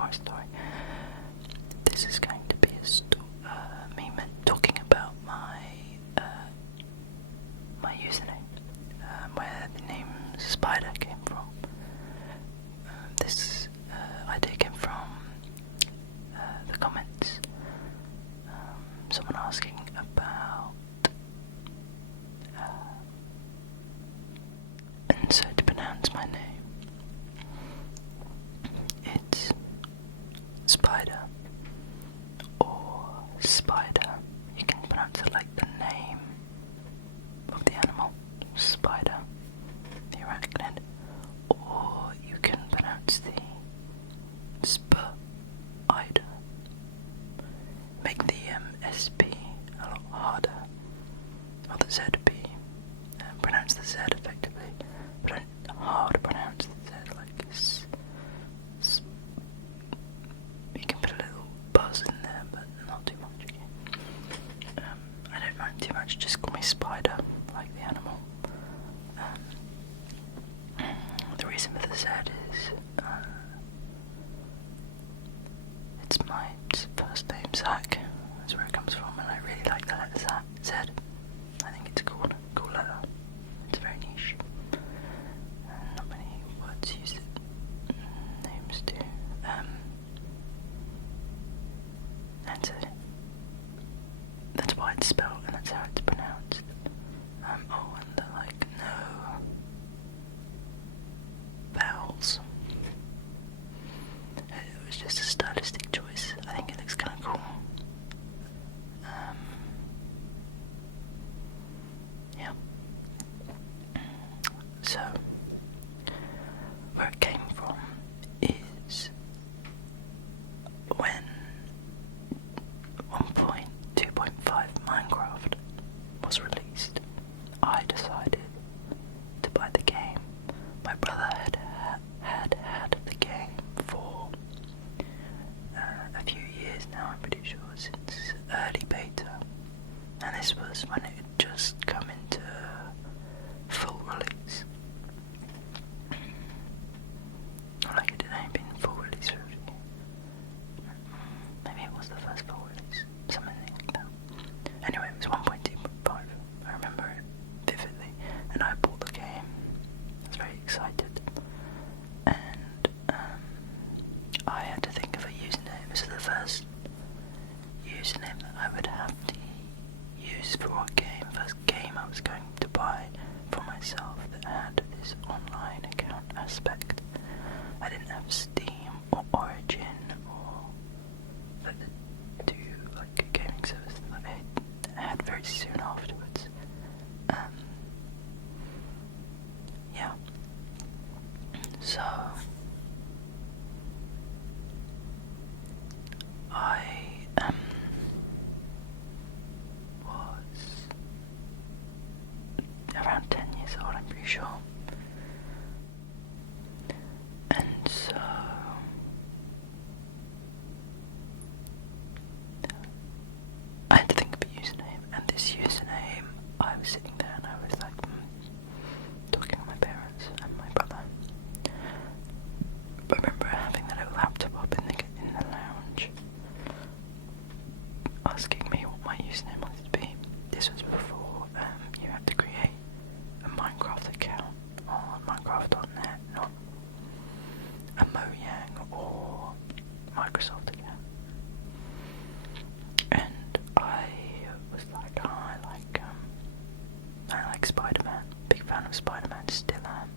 horror story. This is going to be me talking about my username, where the name Spider came from. This idea came from the comments. Someone asking about and so to pronounce my name, it's Spider or Spider. You can pronounce it like the name of the animal, Spider, the arachnid, or you can pronounce the Spider. Make the SP a lot harder, or the ZP, and pronounce the Z effectively, but hard to pronounce the Z, like you can put a little buzz in there, but not too much again. I don't mind too much, just call me Spider, like the animal. The reason for the Z is, it's my first name, Zach. That's where it comes from, and I really like the letter Z. I think it's a cool letter. It's very niche. Not many words use it. Names do. And so that's why it's spelled, and that's how it's pronounced. And like no vowels. It was just a stylistic choice. I think it looks kind of cool. Yeah. So, where it came from is when 1.2.5 Minecraft was released, I decided to buy the game. My brother had the game for a few years now, I'm pretty sure, since early beta, and this was when it had just come into full release. Like it hadn't been full release for maybe it was the first full release, something like that. Anyway, it was 1.2.5. I remember it vividly, and I bought the game. I was very excited, and I had to think of a username. This is the first username that I would have to use for a game. First game I was going to buy for myself that had this online account aspect. I didn't have Steam or Origin or the two like gaming services that I had very soon afterwards. Yeah. So I was around 10 years old, I'm pretty sure. And so I had to think of a username, and this username, I was sitting there and I was like talking to my parents and my brother. I remember having the little laptop up in the lounge, asking me what my username wanted to be. This was before you had to create a Minecraft account on Minecraft.net, not a Mojang or Microsoft account. And I was like, I like Spider-Man. Big fan of Spider-Man, still am.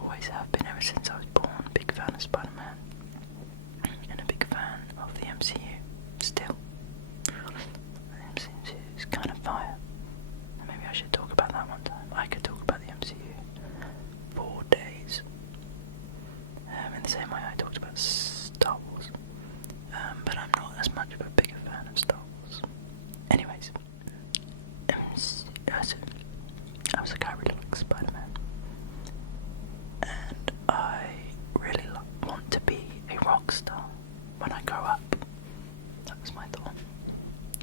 Always have been ever since I was born. Big fan of Spider-Man, and a big fan of the MCU. Still, the MCU is kind of fire. Maybe I should talk about that one time. I could talk about the MCU for days. In the same way I talked about Star Wars, but I'm not as much of a bigger fan of Star Wars. Anyways, I was a guy who really likes Spider-Man, and I really want to be a rock star when I grow up. That was my thought.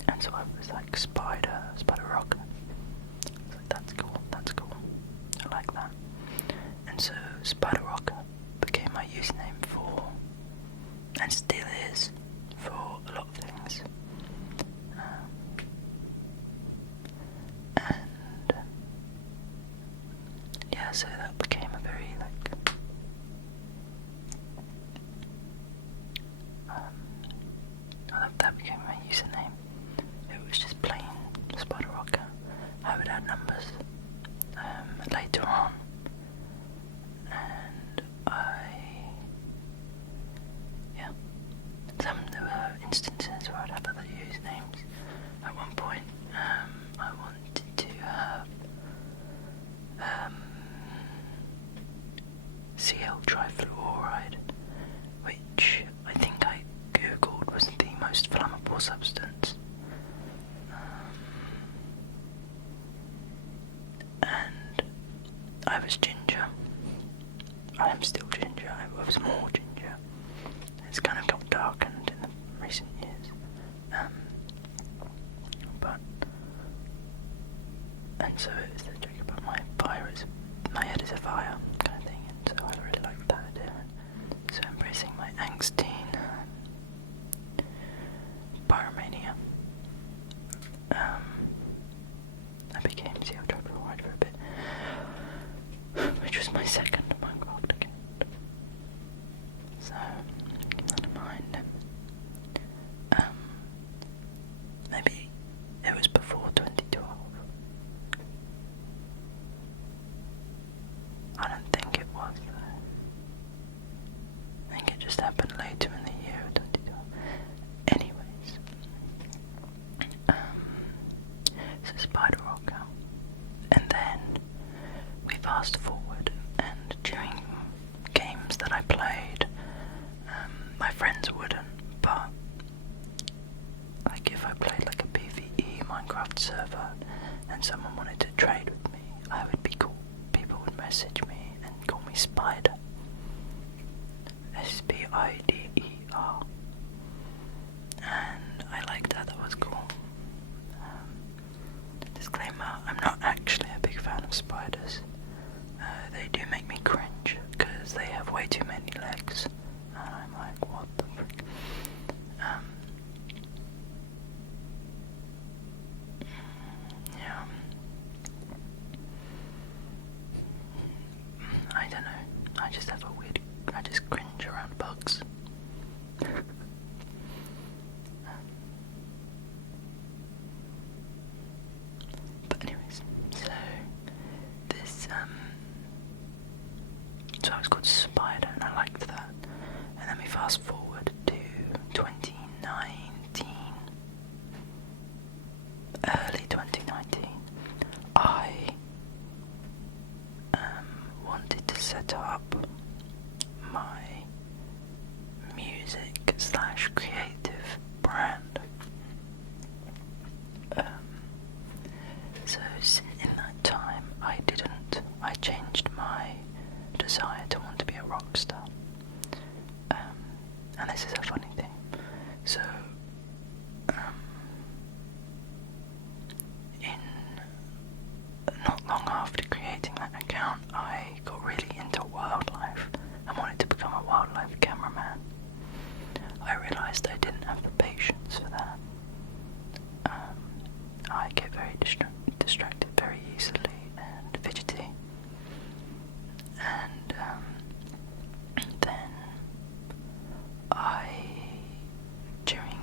And so I was like, Spider Rock. I was like, that's cool, I like that. And so Spider Rock became I am still ginger. I was more ginger. It's kind of got darkened in the recent years. And so it's the joke about my head is a fire kind of thing, and so I really like that idea. So embracing my angsteen pyromania. I became Seal Trapper Wide for a bit, which was my second Minecraft account. So, keep that in mind. Maybe it was before 2012. I don't think it was though. I think it just happened later in the year of 2012. Anyways, so Spider Rock, and then we fast forward, and during games that I played, my friends wouldn't, but like if I played like a PvE Minecraft server and someone wanted to trade with me, I would be cool. People would message me and call me Spider. Spider. And I liked that was cool. Disclaimer, I'm not actually a big fan of spiders. They do make me cringe because they have way too many legs. And I'm like, what the frick? Yeah. I don't know. I just cringe around bugs. But anyways, so this so I was called Spider and I liked that. And then we fast forward to 2019. Early 2019. I wanted to set up my music / creative brand. So in that time I changed my desire to want to be a rock star. And this is a funny thing. So not long after creating that account, I got really into wildlife and wanted to become a wildlife cameraman. I realised I didn't have the patience for that. I get very distracted very easily and fidgety. And then during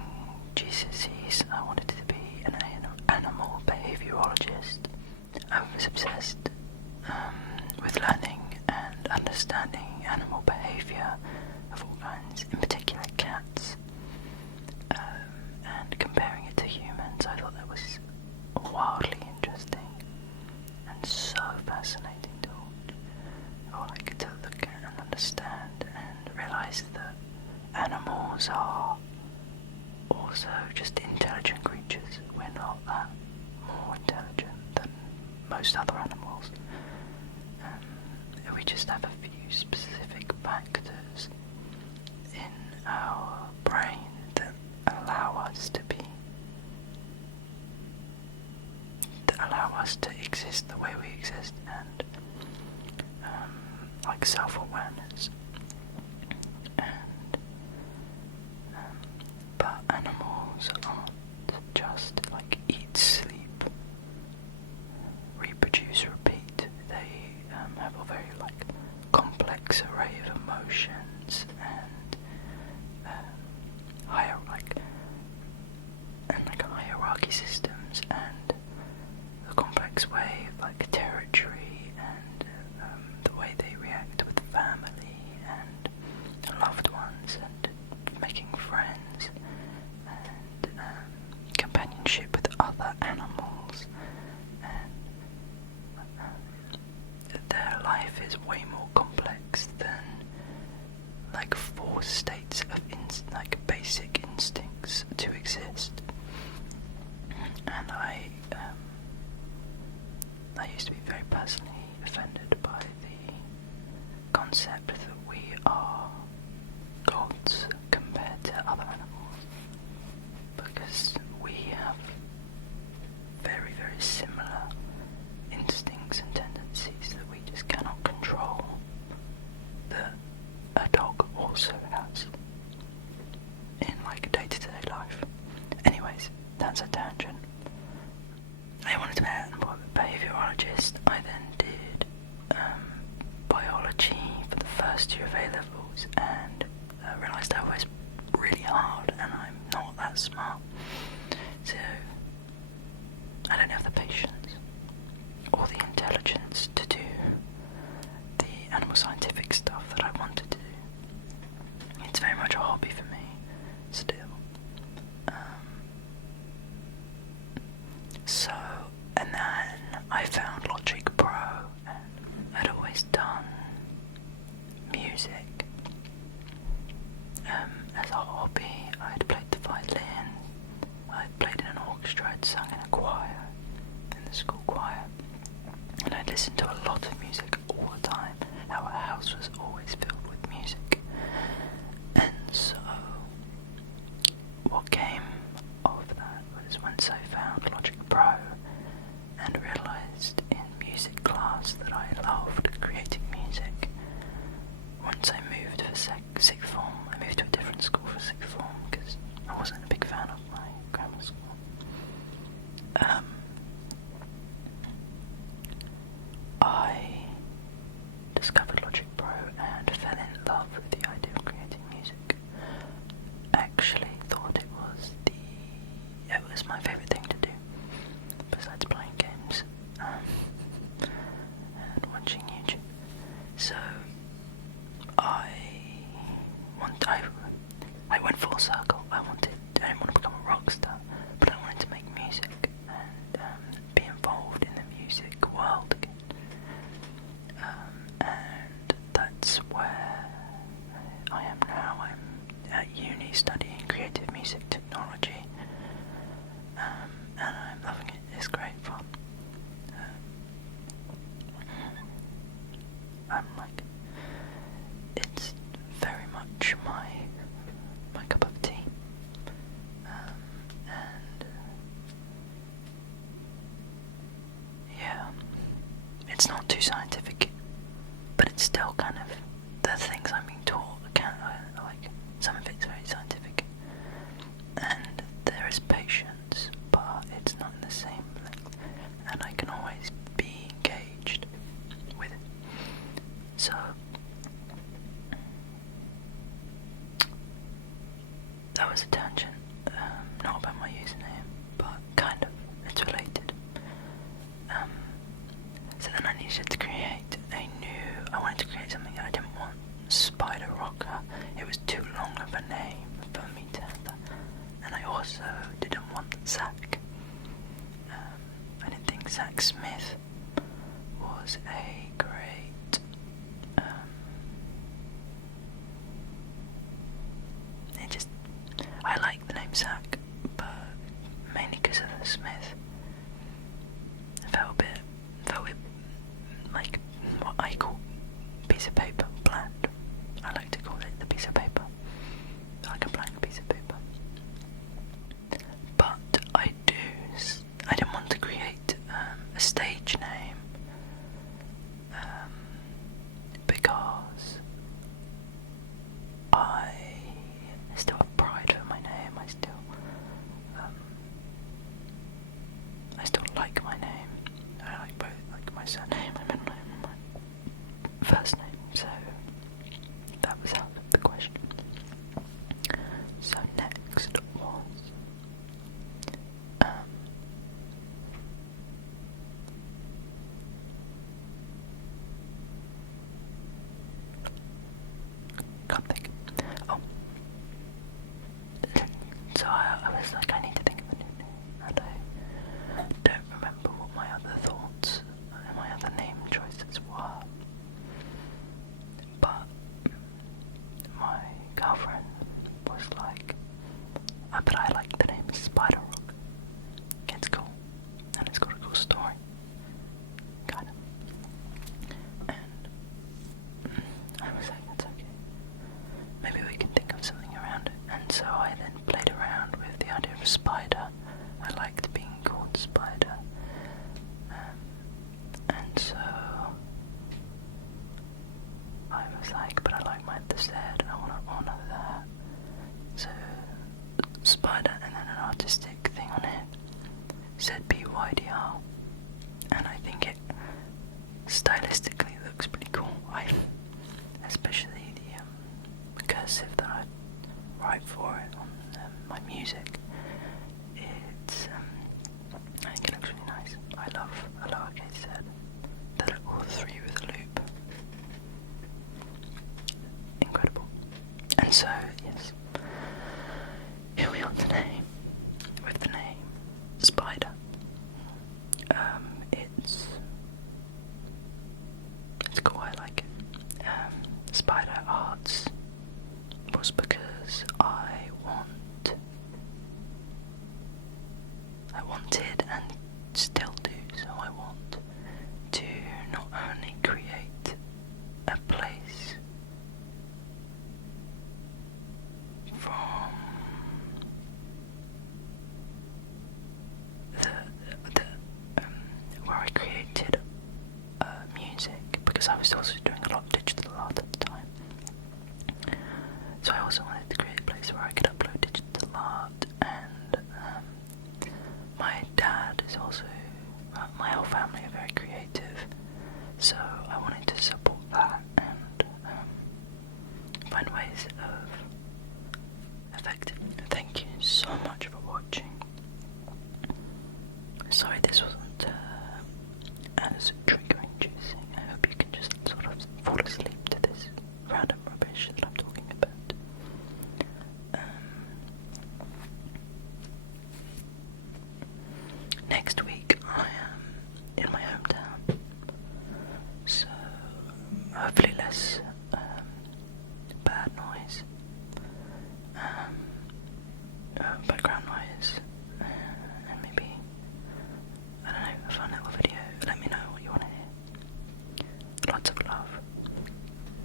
GCSEs, I wanted to be an animal behaviourologist. I was obsessed with learning and understanding animal behaviour of all kinds, in particular cats, and comparing it to humans. I thought that was wildly interesting and so fascinating to watch. All I could to look at and understand and realise that animals are also just intelligent creatures. We're not that more intelligent than most other animals. We just have a few specific factors in our brain that allow us to exist the way we exist, and like self-awareness. And but animals aren't just like eat, sleep, reproduce, repeat. They have a very like complex array of emotions and hierarchy systems, and the complex way of like territory, and the way they react with family and loved ones and making friends and companionship with other animals, and their life is way more complex than like 4 states of basic instincts to exist. And I used to be very personally offended by the concept that we are gods compared to other animals, because we have very, very similar instincts and tendencies that we just cannot control, that a dog also has in like day-to-day life. Anyways, that's a tangent. I wanted to be a behaviourologist. I then did biology for the first year of A-levels, and I realised that was really hard and I'm not that smart, so I don't have the patience or the intelligence to do the animal scientific stuff that I want to do. It's very much a hobby for me still. So, and then I found Logic Pro, and I'd always done music as a hobby. I'd played the violin, I'd played in an orchestra, I'd sung in a choir, in the school choir, and I'd listened to a lot of music all the time. Our house was always filled with music. And so, what came of that was once I found Logic Pro and realised in music class that I loved creating music. Once I moved for sixth form, I moved to a different school for sixth form because I wasn't a big fan of my grammar school. I discovered Logic Pro and fell in love with the idea of creating music. I actually thought it was my favourite thing to do, besides playing games and watching YouTube. So I went full circle. I didn't want to become a rock star, but I wanted to make music and be involved in the music world again. And that's where I am now. I'm at uni studying creative music technology, and I'm loving it. It's great fun. It's very much my cup of tea, and yeah, it's not too scientific, but it's still kind of the things I'm being taught. Like some of it's very scientific, and there is patience, but it's not in the same length, and I can always be engaged with it. So that was a tangent, not about my username, but kind of, it's related. So then I needed to create I wanted to create something that I didn't want Spider Rocker. It was too long of a name for me to have that. And I also didn't want Zach. I didn't think Zach Smith was a great I like the name Zach, but mainly because of the Smith. It felt a bit like what I call piece of paper, bland. I like to call it the piece of paper, like a blank piece of paper. But I didn't want to create a stage name because I still have pride for my name. I still like my name. I like both, like my surname, my middle name, and my first name. So that was out of the question. So next was can't think. Oh. So I was like, I need to think of a new name, and I don't remember what my other thoughts and my other name choices were. But my girlfriend was like, but I like the name Spider Rock. It's cool, and it's got a cool story, kind of. And Spider. I liked being called Spider. And so I was like, but I like my Z, I want to honour that. So Spider, and then an artistic thing on it said BYDR, and I think it stylistically looks pretty cool. Especially the cursive that I write for it on my music. I think it looks really nice. I love a lowercase z. The little 3 with a loop. Incredible. And so, yes, here we are today with the name Spider. It's cool, I like it. Spider Arts was because I wanted and still do, so I want to not only create a place from where I created music, because I was also doing a lot of digital art at the time. So I also wanted to create a place where I could upload digital art, and my dad is also, my whole family are very creative, so I wanted to support that and find ways of effective. Thank you so much for watching. Sorry this wasn't as trigger-inducing. I hope you can just sort of fall asleep to this random rubbish that I'm talking about. Next week I am in my hometown, so hopefully less bad noise, background noise, and maybe, I don't know, a fun little video. Let me know what you want to hear. Lots of love.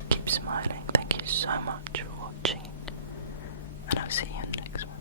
Keep smiling. Thank you so much for watching, and I'll see you in the next one.